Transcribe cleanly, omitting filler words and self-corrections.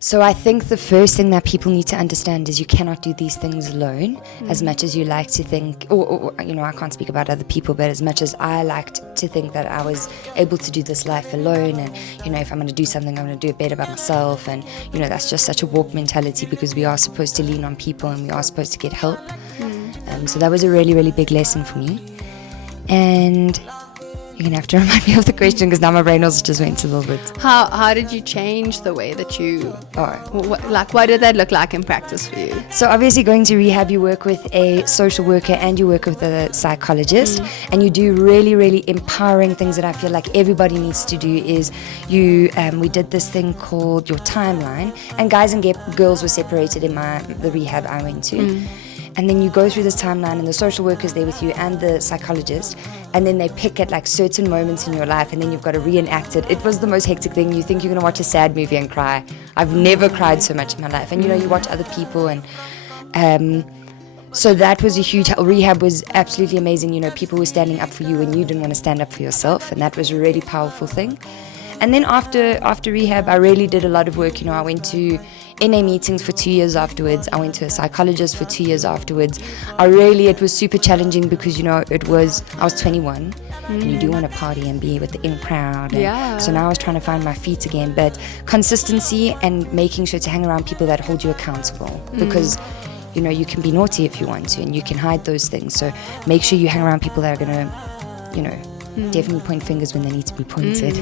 So I think the first thing that people need to understand is you cannot do these things alone, as much as you like to think, or I can't speak about other people, but as much as I liked to think that I was able to do this life alone, and, if I'm going to do something, I'm going to do it better by myself, and, that's just such a warped mentality, because we are supposed to lean on people and we are supposed to get help. So that was a really, really big lesson for me. And you're going to have to remind me of the question, because now my brain also just went a little bit. How did you change the way that you... what did that look like in practice for you? So obviously going to rehab, you work with a social worker and you work with a psychologist, and you do really, really empowering things that I feel like everybody needs to do. Is we did this thing called your timeline, and guys and girls were separated in the rehab I went to. And then you go through this timeline, and the social worker's there with you and the psychologist, and then they pick at like certain moments in your life, and then you've got to reenact it. It was the most hectic thing. You think you're going to watch a sad movie and cry. I've never cried so much in my life. And you watch other people, and so that was a huge help. Rehab was absolutely amazing. People were standing up for you when you didn't want to stand up for yourself, and that was a really powerful thing. And then after rehab, I really did a lot of work. I went to NA meetings for 2 years afterwards. I went to a psychologist for 2 years afterwards. It was super challenging, because I was 21, and you do want to party and be with the in crowd. So now I was trying to find my feet again, but consistency and making sure to hang around people that hold you accountable, because you can be naughty if you want to, and you can hide those things. So make sure you hang around people that are going to definitely point fingers when they need to be pointed.